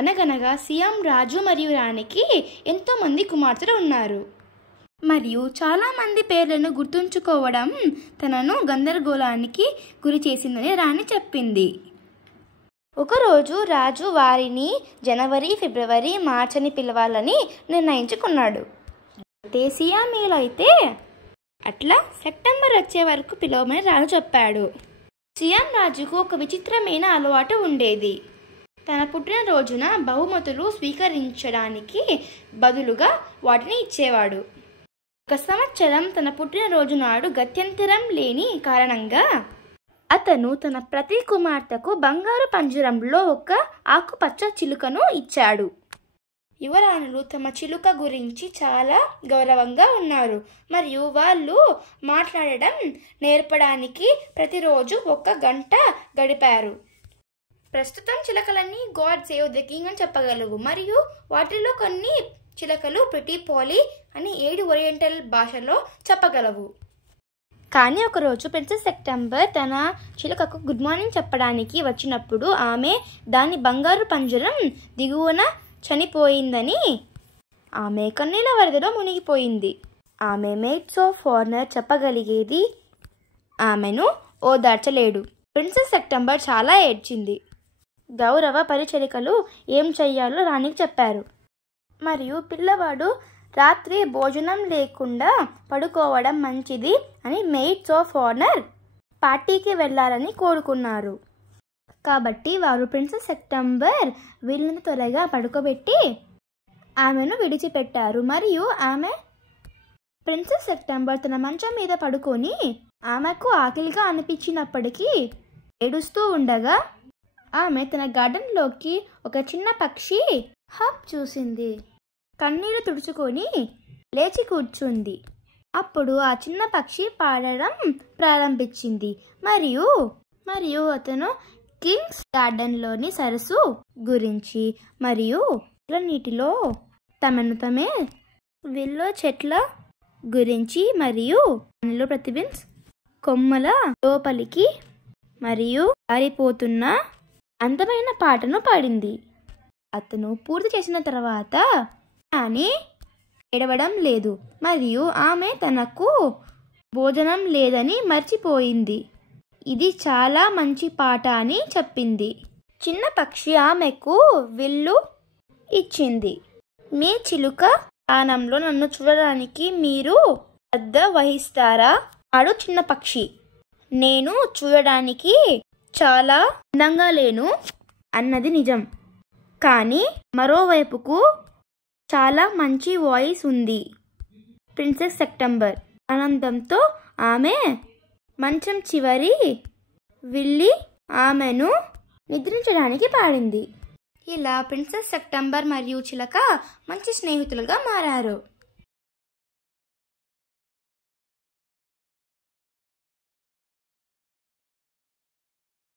అనగనగా సీఎం రాజు మరియు రాణికి ఎంతోమంది కుమార్తెలు ఉన్నారు మరియు చాలామంది పేర్లను గుర్తుంచుకోవడం తనను గందరగోళానికి గురి చేసిందని రాణి చెప్పింది. ఒకరోజు రాజు వారిని జనవరి, ఫిబ్రవరి, మార్చ్ అని పిలవాలని నిర్ణయించుకున్నాడు. దేశీయామీలు అయితే అట్లా సెప్టెంబర్ వచ్చే వరకు పిలవమని రాజు చెప్పాడు. సీఎం రాజుకు ఒక విచిత్రమైన అలవాటు ఉండేది. తన పుట్టినరోజున బహుమతులు స్వీకరించడానికి బదులుగా వాటిని ఇచ్చేవాడు. ఒక సంవత్సరం తన పుట్టినరోజు నాడు గత్యంతరం లేని కారణంగా అతను తన ప్రతి కుమార్తెకు బంగారు పంజరంలో ఒక ఆకుపచ్చ చిలుకను ఇచ్చాడు. యువరాణులు తమ చిలుక గురించి చాలా గౌరవంగా ఉన్నారు మరియు వాళ్ళు మాట్లాడడం నేర్పడానికి ప్రతిరోజు 1 గంట గడిపారు. ప్రస్తుతం చిలకలన్నీ గాడ్ సేవ్ ద కింగ్ అని చెప్పగలవు మరియు వాటిలో కొన్ని చిలకలు ప్రిటీ పాలీ అని 7 ఓరియంటల్ భాషలో చెప్పగలవు. కానీ ఒకరోజు ప్రిన్సెస్ సెప్టెంబర్ తన చిలుకకు గుడ్ మార్నింగ్ చెప్పడానికి వచ్చినప్పుడు ఆమె దాని బంగారు పంజరం దిగువన చనిపోయిందని ఆమె కన్నీళ్ల వరదలో మునిగిపోయింది. ఆమె మేట్స్ ఆఫ్ ఆనర్ చెప్పగలిగేది ఆమెను ఓదార్చలేడు. ప్రిన్సెస్ సెప్టెంబర్ చాలా ఏడ్చింది. గౌరవ పరిచరికలు ఏం చెయ్యాలో రాణికి చెప్పారు మరియు పిల్లవాడు రాత్రి భోజనం లేకుండా పడుకోవడం మంచిది అని మెయిట్స్ ఆఫ్ ఆనర్ పార్టీకి వెళ్ళాలని కోరుకున్నారు. కాబట్టి వారు ప్రిన్సెస్ సెప్టెంబర్ వీళ్ళని త్వరగా పడుకోబెట్టి ఆమెను విడిచిపెట్టారు మరియు ఆమె ప్రిన్సెస్ సెప్టెంబర్ తన మంచం మీద పడుకొని ఆమెకు ఆకలిగా అనిపించినప్పటికీ ఏడుస్తూ ఉండగా ఆమె తన గార్డెన్లోకి ఒక చిన్న పక్షి హబ్ చూసింది. కన్నీరు తుడుచుకొని లేచి కూర్చుంది. అప్పుడు ఆ చిన్న పక్షి పాడడం ప్రారంభించింది మరియు అతను కింగ్స్ గార్డెన్లోని సరస్సు గురించి మరియు నీటిలో తమను తమే విల్లో చెట్ల గురించి మరియు దానిలో ప్రతిబింబ్ కొమ్మల లోపలికి మరియు పారిపోతున్న అందమైన పాటను పాడింది. అతను పూర్తి చేసిన తర్వాత రాణి ఏడవడం లేదు మరియు ఆమె తనకు భోజనం లేదని మర్చిపోయింది. ఇది చాలా మంచి పాట అని చెప్పింది. చిన్న పక్షి ఆమెకు విల్లు ఇచ్చింది. మీ చిలుక స్థానంలో నన్ను చూడడానికి మీరు శ్రద్ధ వహిస్తారా? ఆడు చిన్న పక్షి. నేను చూడడానికి చాలా అందంగా లేను అన్నది నిజం, కానీ మరోవైపుకు చాలా మంచి వాయిస్ ఉంది. ప్రిన్సెస్ సెప్టెంబర్ ఆనందంతో ఆమె మంచం చివరి వెళ్ళి ఆమెను నిద్రించడానికి పాడింది. ఇలా ప్రిన్సెస్ సెప్టెంబర్ మరియు చిలక మంచి స్నేహితులుగా మారారు.